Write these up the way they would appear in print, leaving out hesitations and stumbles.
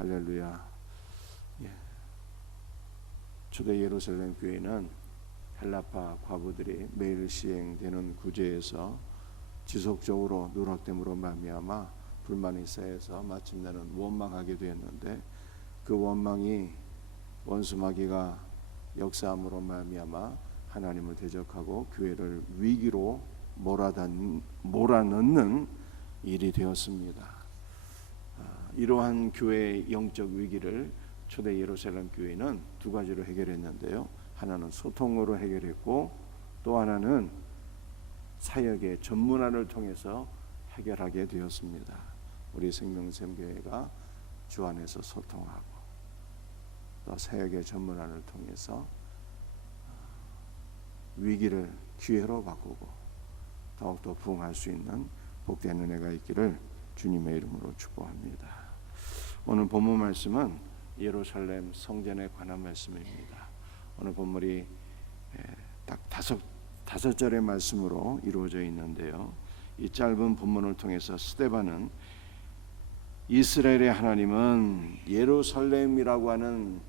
할렐루야. 예. 초대 예루살렘 교회는 헬라파 과부들이 매일 시행되는 구제에서 지속적으로 누락됨으로 말미암아 불만이 쌓여서 마침내는 원망하게 되었는데, 그 원망이 원수 마귀가 역사함으로 말미암아 하나님을 대적하고 교회를 위기로 몰아넣는 일이 되었습니다. 이러한 교회의 영적 위기를 초대 예루살렘 교회는 두 가지로 해결했는데요. 하나는 소통으로 해결했고, 또 하나는 사역의 전문화를 통해서 해결하게 되었습니다. 우리 생명샘교회가 주 안에서 소통하고 또 사역의 전문화를 통해서 위기를 기회로 바꾸고 더욱더 부흥할 수 있는 복된 은혜가 있기를 주님의 이름으로 축복합니다. 오늘 본문 말씀은 예루살렘 성전에 관한 말씀입니다. 오늘 본문이 딱 다섯 절의 말씀으로 이루어져 있는데요. 이 짧은 본문을 통해서 스데반은 이스라엘의 하나님은 예루살렘이라고 하는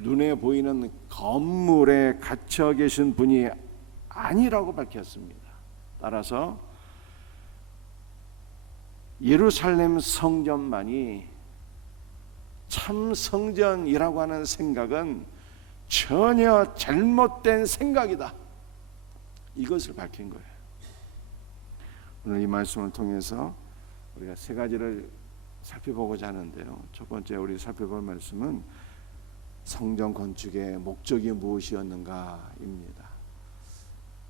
눈에 보이는 건물에 갇혀 계신 분이 아니라고 밝혔습니다. 따라서 예루살렘 성전만이 참 성전이라고 하는 생각은 전혀 잘못된 생각이다, 이것을 밝힌 거예요. 오늘 이 말씀을 통해서 우리가 세 가지를 살펴보고자 하는데요. 첫 번째 우리 살펴볼 말씀은 성전 건축의 목적이 무엇이었는가입니다.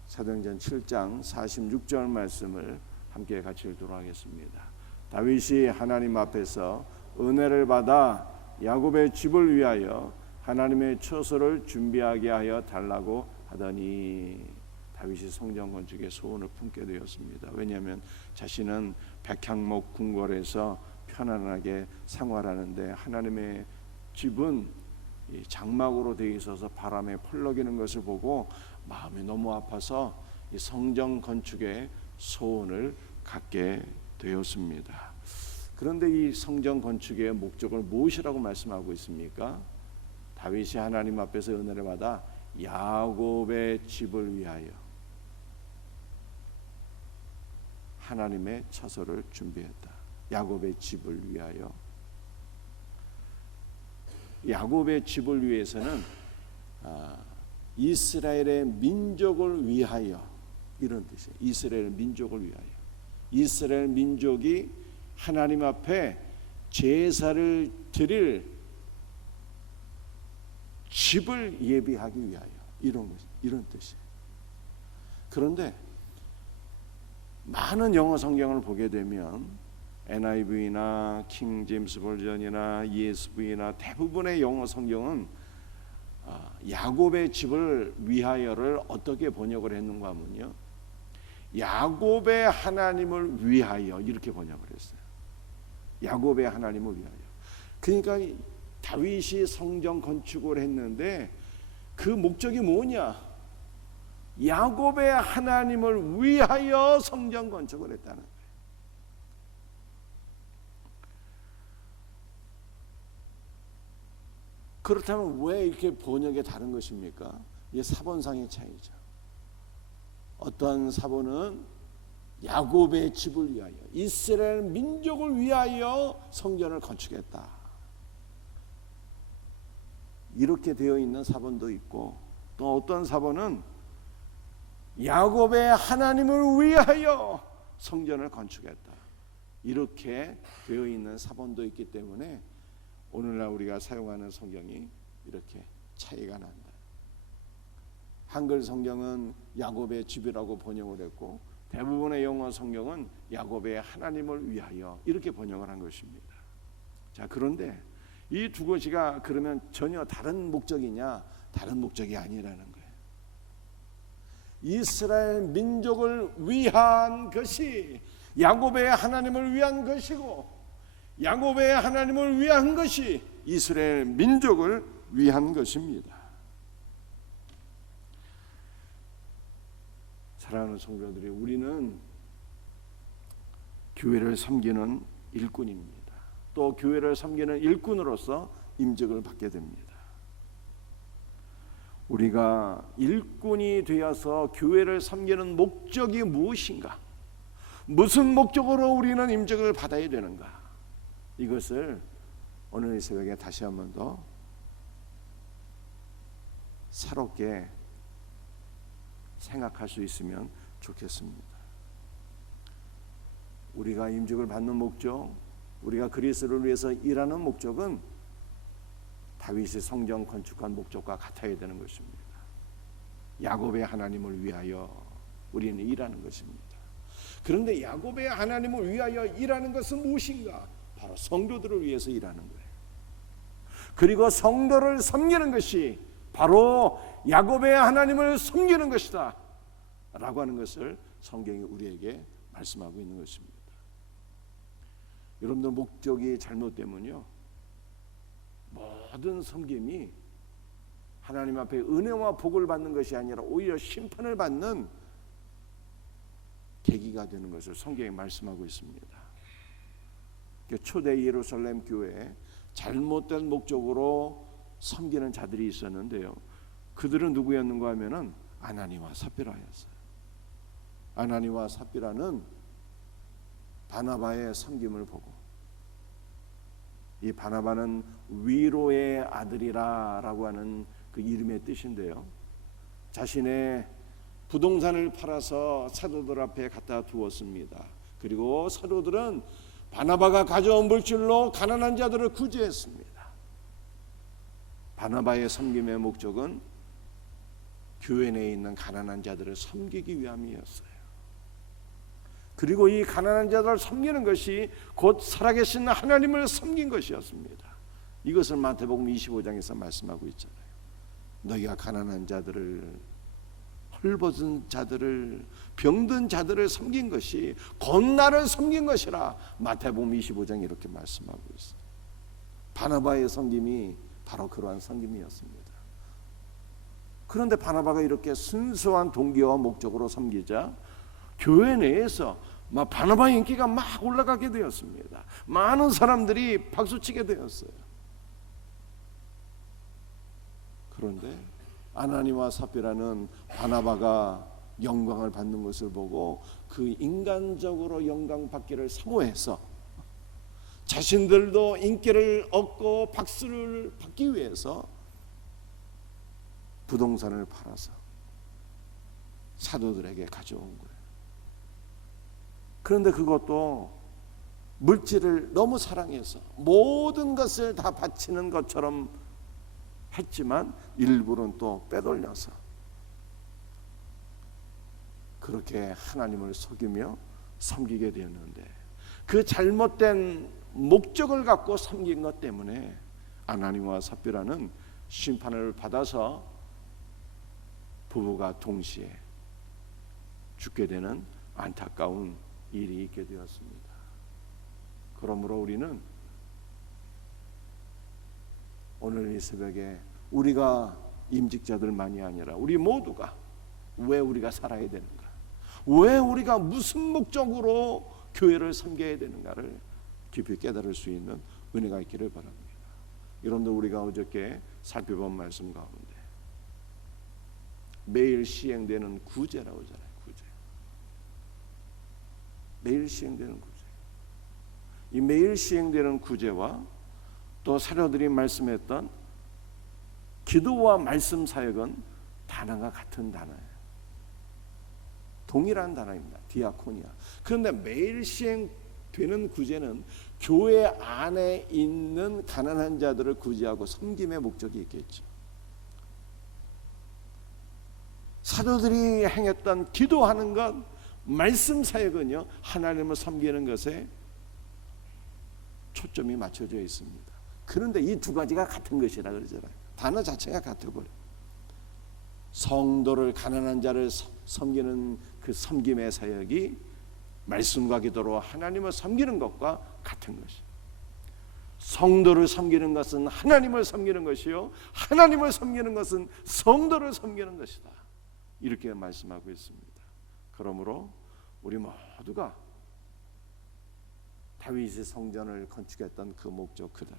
사도행전 7장 46절 말씀을 함께 같이 읽도록 하겠습니다. 다윗이 하나님 앞에서 은혜를 받아 야곱의 집을 위하여 하나님의 처소를 준비하게 하여 달라고 하더니, 다윗이 성전 건축의 소원을 품게 되었습니다. 왜냐하면 자신은 백향목 궁궐에서 편안하게 생활하는데 하나님의 집은 장막으로 되어 있어서 바람에 펄럭이는 것을 보고 마음이 너무 아파서 이 성전 건축의 소원을 갖게 되었습니다. 그런데 이 성전 건축의 목적을 무엇이라고 말씀하고 있습니까? 다윗이 하나님 앞에서 은혜를 받아 야곱의 집을 위하여 하나님의 처소를 준비했다. 야곱의 집을 위하여. 야곱의 집을 위해서는 이스라엘의 민족을 위하여, 이런 뜻이에요. 이스라엘 민족을 위하여. 이스라엘 민족이 하나님 앞에 제사를 드릴 집을 예비하기 위하여, 이런 뜻이에요. 그런데 많은 영어 성경을 보게 되면 NIV나 킹 제임스 버전이나 ESV나 대부분의 영어 성경은 야곱의 집을 위하여를 어떻게 번역을 했는가 하면요, 야곱의 하나님을 위하여, 이렇게 번역을 했어요. 야곱의 하나님을 위하여. 그러니까 다윗이 성전 건축을 했는데 그 목적이 뭐냐? 야곱의 하나님을 위하여 성전 건축을 했다는 거예요. 그렇다면 왜 이렇게 번역이 다른 것입니까? 이게 사본상의 차이죠. 어떤 사본은 야곱의 집을 위하여, 이스라엘 민족을 위하여 성전을 건축했다, 이렇게 되어 있는 사본도 있고, 또 어떤 사본은 야곱의 하나님을 위하여 성전을 건축했다, 이렇게 되어 있는 사본도 있기 때문에 오늘날 우리가 사용하는 성경이 이렇게 차이가 난다. 한글 성경은 야곱의 집이라고 번역을 했고, 대부분의 영어 성경은 야곱의 하나님을 위하여, 이렇게 번역을 한 것입니다. 자, 그런데 이 두 것이가 그러면 전혀 다른 목적이냐? 다른 목적이 아니라는 거예요. 이스라엘 민족을 위한 것이 야곱의 하나님을 위한 것이고, 야곱의 하나님을 위한 것이 이스라엘 민족을 위한 것입니다. 사랑하는 성도들이, 우리는 교회를 섬기는 일꾼입니다. 또 교회를 섬기는 일꾼으로서 임직을 받게 됩니다. 우리가 일꾼이 되어서 교회를 섬기는 목적이 무엇인가? 무슨 목적으로 우리는 임직을 받아야 되는가? 이것을 오늘 이 새벽에 다시 한 번 더 새롭게 생각할 수 있으면 좋겠습니다. 우리가 임직을 받는 목적, 우리가 그리스도를 위해서 일하는 목적은 다윗이 성전 건축한 목적과 같아야 되는 것입니다. 야곱의 하나님을 위하여 우리는 일하는 것입니다. 그런데 야곱의 하나님을 위하여 일하는 것은 무엇인가? 바로 성도들을 위해서 일하는 거예요. 그리고 성도를 섬기는 것이 바로 야곱의 하나님을 섬기는 것이다 라고 하는 것을 성경이 우리에게 말씀하고 있는 것입니다. 여러분들 목적이 잘못되면요, 모든 섬김이 하나님 앞에 은혜와 복을 받는 것이 아니라 오히려 심판을 받는 계기가 되는 것을 성경이 말씀하고 있습니다. 초대 예루살렘 교회에 잘못된 목적으로 섬기는 자들이 있었는데요, 그들은 누구였는가 하면은 아나니와 삽비라였어요. 아나니와 삽비라는 바나바의 섬김을 보고, 이 바나바는 위로의 아들이라고 하는 그 이름의 뜻인데요, 자신의 부동산을 팔아서 사도들 앞에 갖다 두었습니다. 그리고 사도들은 바나바가 가져온 물질로 가난한 자들을 구제했습니다. 바나바의 섬김의 목적은 교회 내에 있는 가난한 자들을 섬기기 위함이었어요. 그리고 이 가난한 자들을 섬기는 것이 곧 살아계신 하나님을 섬긴 것이었습니다. 이것을 마태복음 25장에서 말씀하고 있잖아요. 너희가 가난한 자들을, 헐벗은 자들을, 병든 자들을 섬긴 것이 곧 나를 섬긴 것이라 마태복음 25장에 이렇게 말씀하고 있어요. 바나바의 섬김이 바로 그러한 섬김이었습니다. 그런데 바나바가 이렇게 순수한 동기와 목적으로 섬기자 교회 내에서 바나바의 인기가 막 올라가게 되었습니다. 많은 사람들이 박수치게 되었어요. 그런데 아나니와 삽비라는 바나바가 영광을 받는 것을 보고 그 인간적으로 영광 받기를 사모해서 자신들도 인기를 얻고 박수를 받기 위해서 부동산을 팔아서 사도들에게 가져온 거예요. 그런데 그것도 물질을 너무 사랑해서 모든 것을 다 바치는 것처럼 했지만 일부는 또 빼돌려서 그렇게 하나님을 속이며 섬기게 되었는데, 그 잘못된 목적을 갖고 섬긴 것 때문에 아나니와 삽비라는 심판을 받아서 부부가 동시에 죽게 되는 안타까운 일이 있게 되었습니다. 그러므로 우리는 오늘 이 새벽에 우리가 임직자들만이 아니라 우리 모두가 왜 우리가 살아야 되는가, 왜 우리가 무슨 목적으로 교회를 섬겨야 되는가를 깊이 깨달을 수 있는 은혜가 있기를 바랍니다. 여러분들, 우리가 어저께 살펴본 말씀 가운데 매일 시행되는 구제라고 하잖아요. 구제. 매일 시행되는 구제. 이 매일 시행되는 구제와 또 사도들이 말씀했던 기도와 말씀 사역은 단어가 같은 단어예요. 동일한 단어입니다. 디아코니아. 그런데 매일 시행되는 구제는 교회 안에 있는 가난한 자들을 구제하고 섬김의 목적이 있겠죠. 사도들이 행했던 기도하는 것, 말씀 사역은요, 하나님을 섬기는 것에 초점이 맞춰져 있습니다. 그런데 이 두 가지가 같은 것이라 그러잖아요. 단어 자체가 같아버려. 성도를, 가난한 자를 섬기는 그 섬김의 사역이 말씀과 기도로 하나님을 섬기는 것과 같은 것이에요. 성도를 섬기는 것은 하나님을 섬기는 것이요, 하나님을 섬기는 것은 성도를 섬기는 것이다. 이렇게 말씀하고 있습니다. 그러므로 우리 모두가 다윗이 성전을 건축했던 그 목적 그대로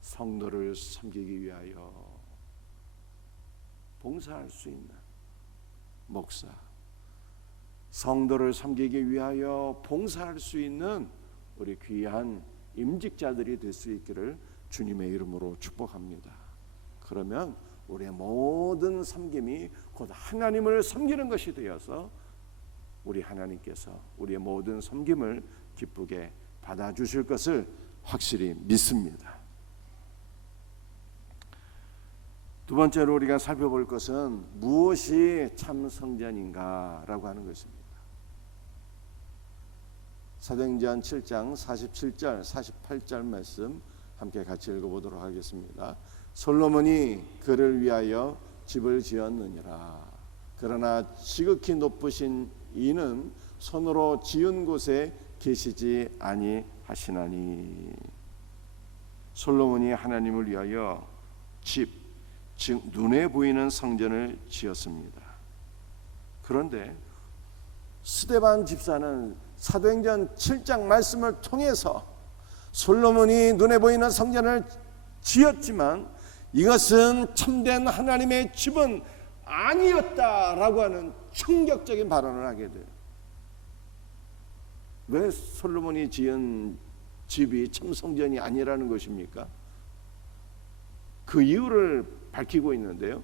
성도를 섬기기 위하여 봉사할 수 있는 목사, 성도를 섬기기 위하여 봉사할 수 있는 우리 귀한 임직자들이 될 수 있기를 주님의 이름으로 축복합니다. 그러면 우리의 모든 섬김이 곧 하나님을 섬기는 것이 되어서 우리 하나님께서 우리의 모든 섬김을 기쁘게 받아주실 것을 확실히 믿습니다. 두 번째로 우리가 살펴볼 것은 무엇이 참 성전인가라고 하는 것입니다. 사도행전 7장 47절 48절 말씀 함께 같이 읽어보도록 하겠습니다. 솔로몬이 그를 위하여 집을 지었느니라. 그러나 지극히 높으신 이는 손으로 지은 곳에 계시지 아니하시나니. 솔로몬이 하나님을 위하여 집, 즉 눈에 보이는 성전을 지었습니다. 그런데 스데반 집사는 사도행전 7장 말씀을 통해서 솔로몬이 눈에 보이는 성전을 지었지만 이것은 참된 하나님의 집은 아니었다라고 하는 충격적인 발언을 하게 돼요. 왜 솔로몬이 지은 집이 참 성전이 아니라는 것입니까? 그 이유를 밝히고 있는데요.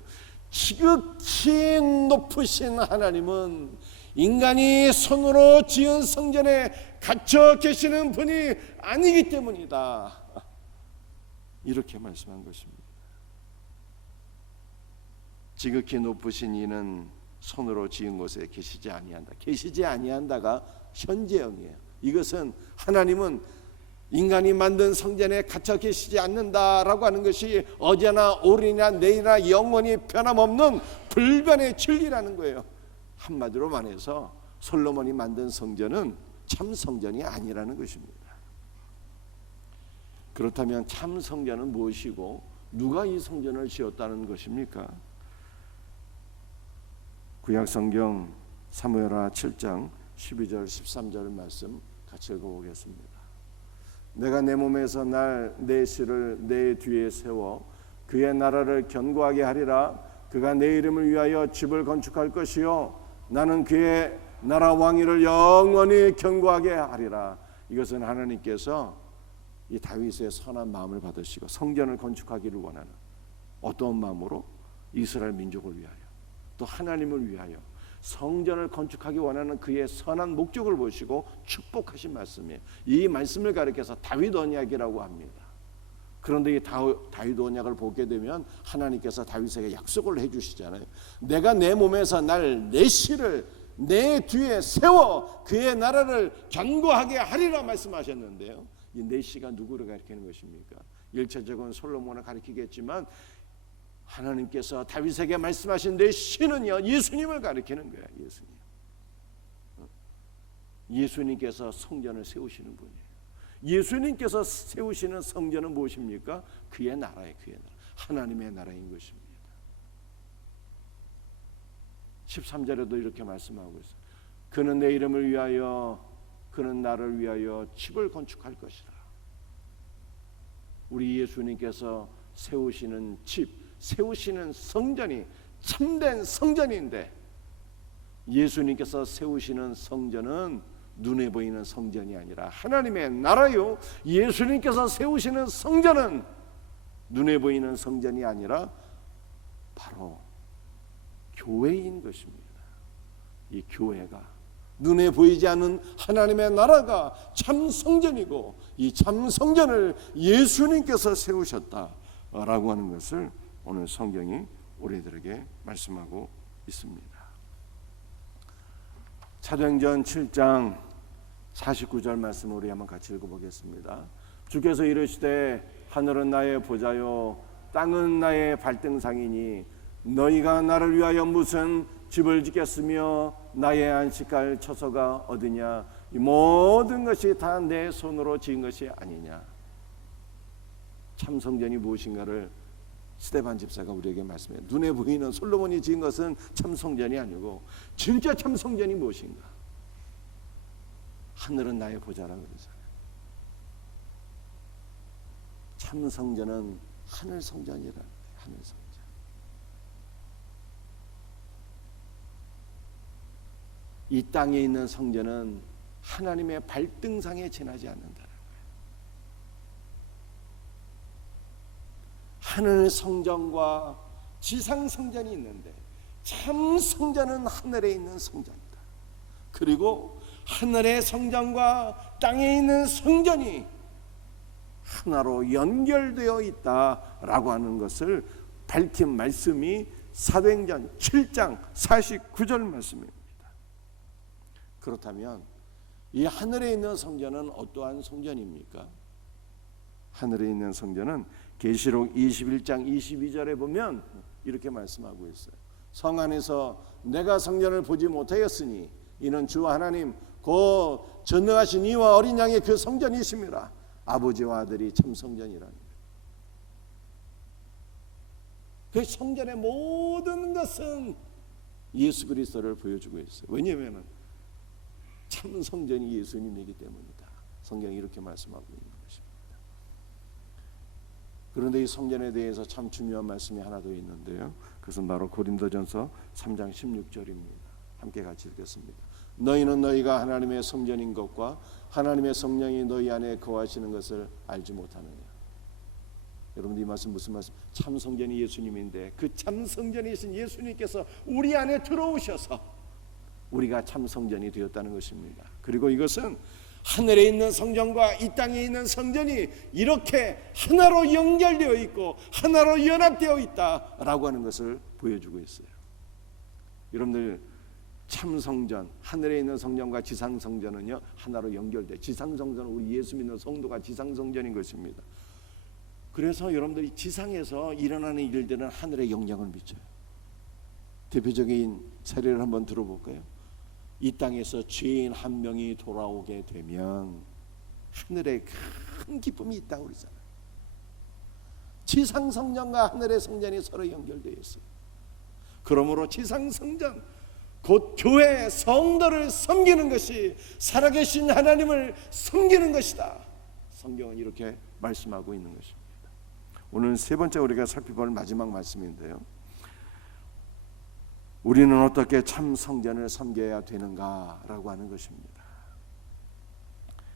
지극히 높으신 하나님은 인간이 손으로 지은 성전에 갇혀 계시는 분이 아니기 때문이다. 이렇게 말씀한 것입니다. 지극히 높으신 이는 손으로 지은 곳에 계시지 아니한다. 계시지 아니한다가 현재형이에요. 이것은 하나님은 인간이 만든 성전에 갇혀 계시지 않는다라고 하는 것이 어제나 오늘이나 내일이나 영원히 변함없는 불변의 진리라는 거예요. 한마디로 말해서 솔로몬이 만든 성전은 참 성전이 아니라는 것입니다. 그렇다면 참 성전은 무엇이고 누가 이 성전을 지었다는 것입니까? 구약성경 사무엘하 7장 12절 13절 말씀 같이 읽어보겠습니다. 내가 내 몸에서 내 씨를 내 뒤에 세워 그의 나라를 견고하게 하리라. 그가 내 이름을 위하여 집을 건축할 것이요 나는 그의 나라 왕위를 영원히 견고하게 하리라. 이것은 하나님께서 이 다윗의 선한 마음을 받으시고 성전을 건축하기를 원하는 어떤 마음으로? 이스라엘 민족을 위하여 또 하나님을 위하여 성전을 건축하기 원하는 그의 선한 목적을 보시고 축복하신 말씀이에요. 이 말씀을 가리켜서 다윗 언약이라고 합니다. 그런데 이 다윗 언약을 보게 되면 하나님께서 다윗에게 약속을 해주시잖아요. 내가 내 몸에서 내 씨를 내 뒤에 세워 그의 나라를 견고하게 하리라 말씀하셨는데요. 이 내 씨가 누구를 가리키는 것입니까? 일차적으로는 솔로몬을 가리키겠지만 하나님께서 다윗에게 말씀하신 내 씨는요 예수님을 가리키는 거예요. 예수님께서 성전을 세우시는 분이에요. 예수님께서 세우시는 성전은 무엇입니까? 그의 나라예요. 그의 나라, 하나님의 나라인 것입니다. 13절에도 이렇게 말씀하고 있어요. 그는 내 이름을 위하여 그는 나를 위하여 집을 건축할 것이라. 우리 예수님께서 세우시는 집, 세우시는 성전이 참된 성전인데 예수님께서 세우시는 성전은 눈에 보이는 성전이 아니라 하나님의 나라요. 예수님께서 세우시는 성전은 눈에 보이는 성전이 아니라 바로 교회인 것입니다. 이 교회가 눈에 보이지 않는 하나님의 나라가 참 성전이고 이 참 성전을 예수님께서 세우셨다라고 하는 것을 오늘 성경이 우리들에게 말씀하고 있습니다. 사도행전 7장 49절 말씀 우리 한번 같이 읽어보겠습니다. 주께서 이르시되 하늘은 나의 보좌요 땅은 나의 발등상이니 너희가 나를 위하여 무슨 집을 짓겠으며 나의 안식할 처소가 어디냐. 이 모든 것이 다 내 손으로 지은 것이 아니냐. 참 성전이 무엇인가를 스데반 집사가 우리에게 말씀해요. 눈에 보이는 솔로몬이 지은 것은 참 성전이 아니고 진짜 참 성전이 무엇인가. 하늘은 나의 보좌라고 그러잖아요. 참 성전은 하늘 성전이라는 거예요. 하늘 성전. 이 땅에 있는 성전은 하나님의 발등상에 지나지 않는다는 거예요. 하늘 성전과 지상 성전이 있는데 참 성전은 하늘에 있는 성전이다. 그리고 하늘의 성전과 땅에 있는 성전이 하나로 연결되어 있다라고 하는 것을 밝힌 말씀이 사도행전 7장 49절 말씀입니다. 그렇다면 이 하늘에 있는 성전은 어떠한 성전입니까? 하늘에 있는 성전은 계시록 21장 22절에 보면 이렇게 말씀하고 있어요. 성 안에서 내가 성전을 보지 못하였으니 이는 주 하나님 곧 전능하신 이와 어린 양의 그 성전이심이라. 아버지와 아들이 참 성전이라는 거예요. 그 성전의 모든 것은 예수 그리스도를 보여주고 있어요. 왜냐하면 참 성전이 예수님이기 때문이다. 성경이 이렇게 말씀하고 있는 것입니다. 그런데 이 성전에 대해서 참 중요한 말씀이 하나 더 있는데요. 그것은 바로 고린도전서 3장 16절입니다. 함께 같이 읽겠습니다. 너희는 너희가 하나님의 성전인 것과 하나님의 성령이 너희 안에 거하시는 것을 알지 못하느냐. 여러분 이 말씀 무슨 말씀? 참 성전이 예수님인데 그 참 성전이신 예수님께서 우리 안에 들어오셔서 우리가 참 성전이 되었다는 것입니다. 그리고 이것은 하늘에 있는 성전과 이 땅에 있는 성전이 이렇게 하나로 연결되어 있고 하나로 연합되어 있다라고 하는 것을 보여주고 있어요. 여러분들 참 성전, 하늘에 있는 성전과 지상 성전은요 하나로 연결돼. 지상 성전은 우리 예수 믿는 성도가 지상 성전인 것입니다. 그래서 여러분들이 지상에서 일어나는 일들은 하늘에 영향을 미쳐요. 대표적인 사례를 한번 들어볼까요? 이 땅에서 죄인 한 명이 돌아오게 되면 하늘에 큰 기쁨이 있다고 그러잖아요. 지상 성전과 하늘의 성전이 서로 연결되어 있어요. 그러므로 지상 성전 곧 교회 성도를 섬기는 것이 살아계신 하나님을 섬기는 것이다. 성경은 이렇게 말씀하고 있는 것입니다. 오늘 세 번째 우리가 살펴볼 마지막 말씀인데요. 우리는 어떻게 참 성전을 섬겨야 되는가라고 하는 것입니다.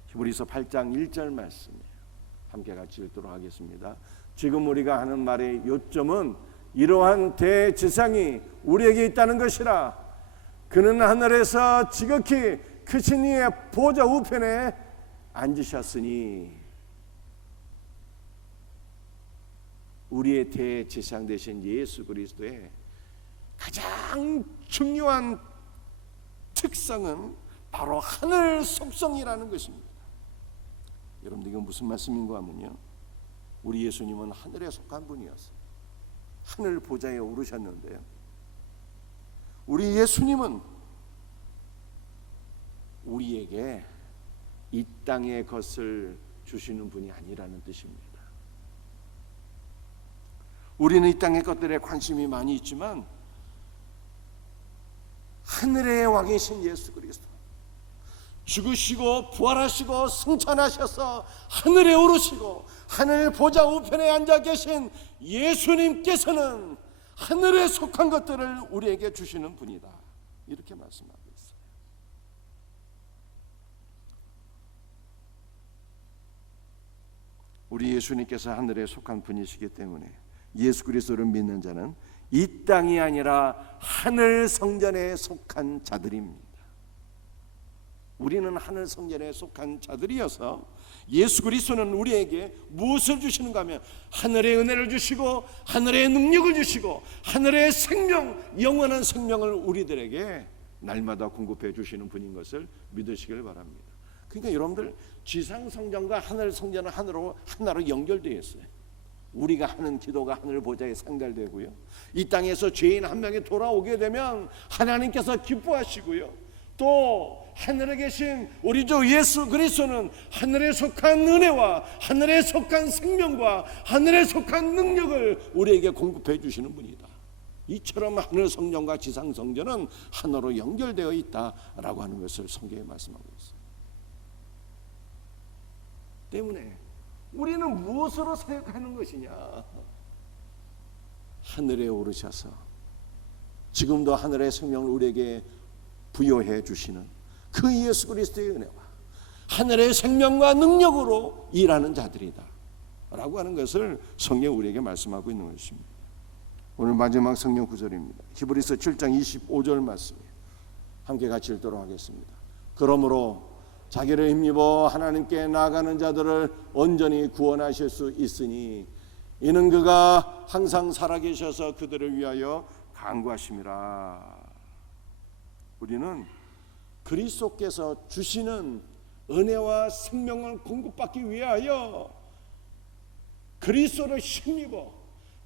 히브리서 8장 1절 말씀이에요. 함께 같이 읽도록 하겠습니다. 지금 우리가 하는 말의 요점은 이러한 대지상이 우리에게 있다는 것이라. 그는 하늘에서 지극히 크신 이의 보좌 우편에 앉으셨으니. 우리의 대지상 되신 예수 그리스도의 가장 중요한 특성은 바로 하늘 속성이라는 것입니다. 여러분들 이건 무슨 말씀인가 하면요, 우리 예수님은 하늘에 속한 분이었어요. 하늘 보좌에 오르셨는데요, 우리 예수님은 우리에게 이 땅의 것을 주시는 분이 아니라는 뜻입니다. 우리는 이 땅의 것들에 관심이 많이 있지만 하늘의 왕이신 예수 그리스도, 죽으시고 부활하시고 승천하셔서 하늘에 오르시고 하늘 보좌 우편에 앉아 계신 예수님께서는 하늘에 속한 것들을 우리에게 주시는 분이다. 이렇게 말씀하고 있어요. 우리 예수님께서 하늘에 속한 분이시기 때문에 예수 그리스도를 믿는 자는 이 땅이 아니라 하늘 성전에 속한 자들입니다. 우리는 하늘 성전에 속한 자들이어서 예수 그리스도는 우리에게 무엇을 주시는가 하면 하늘의 은혜를 주시고 하늘의 능력을 주시고 하늘의 생명, 영원한 생명을 우리들에게 날마다 공급해 주시는 분인 것을 믿으시길 바랍니다. 그러니까 여러분들 지상 성전과 하늘 성전은 하나로 연결되어 있어요. 우리가 하는 기도가 하늘 보좌에 상달되고요, 이 땅에서 죄인 한 명이 돌아오게 되면 하나님께서 기뻐하시고요, 또 하늘에 계신 우리 주 예수 그리스도는 하늘에 속한 은혜와 하늘에 속한 생명과 하늘에 속한 능력을 우리에게 공급해 주시는 분이다. 이처럼 하늘 성전과 지상 성전은 하나로 연결되어 있다라고 하는 것을 성경에 말씀하고 있어요. 때문에 우리는 무엇으로 사역하는 것이냐? 하늘에 오르셔서 지금도 하늘의 생명을 우리에게 부여해 주시는 그 예수 그리스도의 은혜와 하늘의 생명과 능력으로 일하는 자들이다 라고 하는 것을 성경이 우리에게 말씀하고 있는 것입니다. 오늘 마지막 성경 구절입니다. 히브리서 7장 25절 말씀이에요. 함께 같이 읽도록 하겠습니다. 그러므로 자기를 힘입어 하나님께 나아가는 자들을 온전히 구원하실 수 있으니 이는 그가 항상 살아계셔서 그들을 위하여 간구하심이라. 우리는 그리스도께서 주시는 은혜와 생명을 공급받기 위하여 그리스도를 힘입어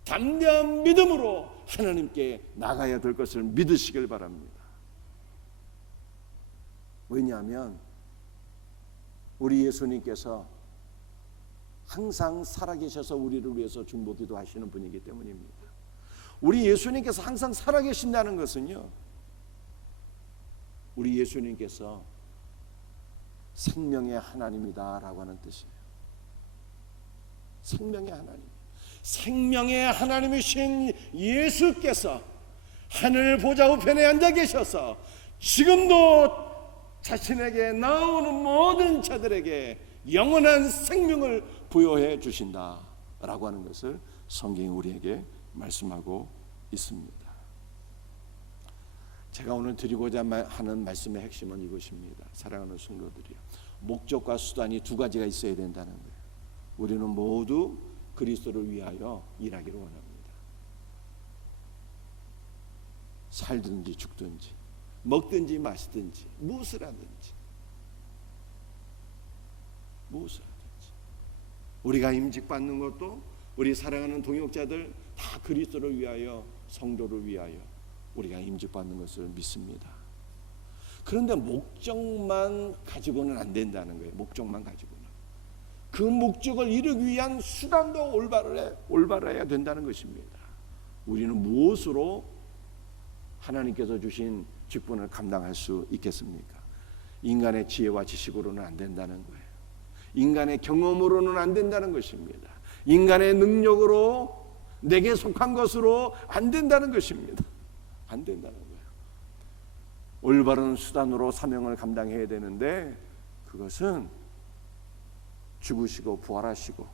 담대한 믿음으로 하나님께 나가야 될 것을 믿으시길 바랍니다. 왜냐하면 우리 예수님께서 항상 살아계셔서 우리를 위해서 중보기도 하시는 분이기 때문입니다. 우리 예수님께서 항상 살아계신다는 것은요, 우리 예수님께서 생명의 하나님이다라고 하는 뜻이에요. 생명의 하나님, 생명의 하나님이신 예수께서 하늘 보좌 우편에 앉아 계셔서 지금도 자신에게 나오는 모든 자들에게 영원한 생명을 부여해 주신다라고 하는 것을 성경이 우리에게 말씀하고 있습니다. 제가 오늘 드리고자 하는 말씀의 핵심은 이것입니다. 사랑하는 성도들이요, 목적과 수단이 두 가지가 있어야 된다는 거예요. 우리는 모두 그리스도를 위하여 일하기를 원합니다. 살든지 죽든지 먹든지 마시든지 무엇을 하든지 우리가 임직받는 것도 우리 사랑하는 동역자들 다 그리스도를 위하여, 성도를 위하여 우리가 임직받는 것을 믿습니다. 그런데 목적만 가지고는 안 된다는 거예요. 목적만 가지고는. 그 목적을 이루기 위한 수단도 올바라야 된다는 것입니다. 우리는 무엇으로 하나님께서 주신 직분을 감당할 수 있겠습니까? 인간의 지혜와 지식으로는 안 된다는 거예요. 인간의 경험으로는 안 된다는 것입니다. 인간의 능력으로, 내게 속한 것으로 안 된다는 것입니다. 안 된다는 거예요. 올바른 수단으로 사명을 감당해야 되는데, 그것은 죽으시고 부활하시고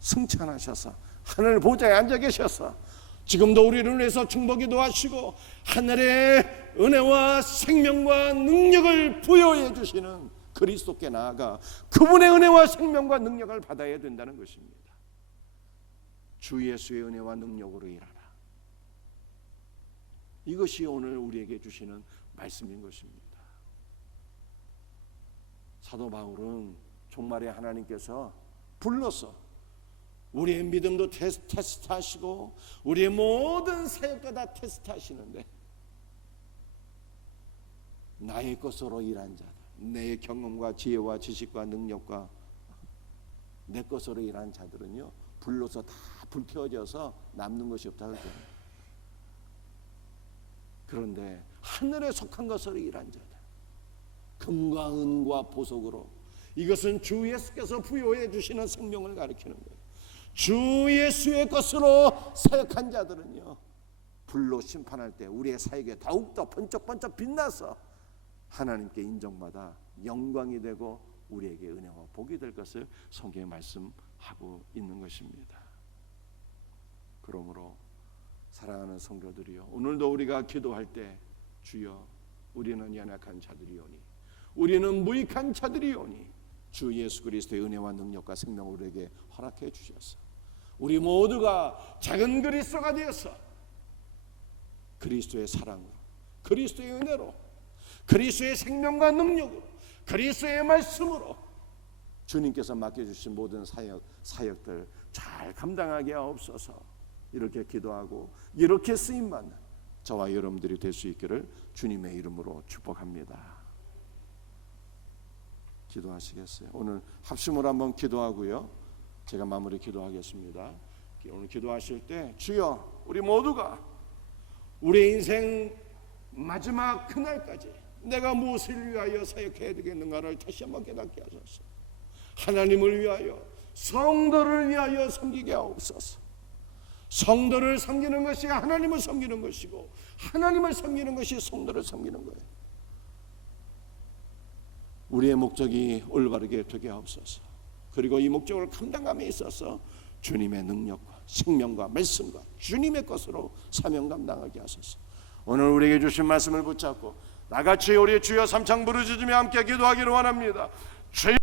승천하셔서 하늘 보좌에 앉아 계셔서 지금도 우리를 위해서 중보기도 하시고 하늘의 은혜와 생명과 능력을 부여해 주시는 그리스도께 나아가 그분의 은혜와 생명과 능력을 받아야 된다는 것입니다. 주 예수의 은혜와 능력으로 일하라. 이것이 오늘 우리에게 주시는 말씀인 것입니다. 사도 바울은 종말에 하나님께서 불러서 우리의 믿음도 테스트하시고 우리의 모든 사역도 다 테스트하시는데, 나의 것으로 일한 자들, 내 경험과 지혜와 지식과 능력과 내 것으로 일한 자들은요, 불로서 다 불태워져서 남는 것이 없다고 그래요. 그런데 하늘에 속한 것으로 일한 자들, 금과 은과 보석으로, 이것은 주 예수께서 부여해 주시는 생명을 가리키는 거예요. 주 예수의 것으로 사역한 자들은요, 불로 심판할 때 우리의 사역에 더욱더 번쩍번쩍 빛나서 하나님께 인정받아 영광이 되고 우리에게 은혜와 복이 될 것을 성경에 말씀하고 있는 것입니다. 그러므로 사랑하는 성도들이여, 오늘도 우리가 기도할 때 주여, 우리는 연약한 자들이오니, 우리는 무익한 자들이오니 주 예수 그리스도의 은혜와 능력과 생명을 우리에게 허락해 주셔서 우리 모두가 작은 그리스도가 되어서 그리스도의 사랑으로, 그리스도의 은혜로, 그리스도의 생명과 능력으로, 그리스도의 말씀으로 주님께서 맡겨주신 모든 사역들 잘 감당하게 하옵소서. 이렇게 기도하고 이렇게 쓰임받는 저와 여러분들이 될 수 있기를 주님의 이름으로 축복합니다. 기도하시겠어요? 오늘 합심으로 한번 기도하고요, 제가 마무리 기도하겠습니다. 오늘 기도하실 때 주여, 우리 모두가 우리 인생 마지막 그날까지 내가 무엇을 위하여 사역해야 되겠는가를 다시 한번 깨닫게 하소서. 하나님을 위하여, 성도를 위하여 섬기게 하옵소서. 성도를 섬기는 것이 하나님을 섬기는 것이고, 하나님을 섬기는 것이 성도를 섬기는 거예요. 우리의 목적이 올바르게 되게 하옵소서. 그리고 이 목적을 감당함에 있어서 주님의 능력과 생명과 말씀과 주님의 것으로 사명 감당하게 하소서. 오늘 우리에게 주신 말씀을 붙잡고 나같이 우리의 주여 삼창 부르짖으며 함께 기도하기를 원합니다. 주여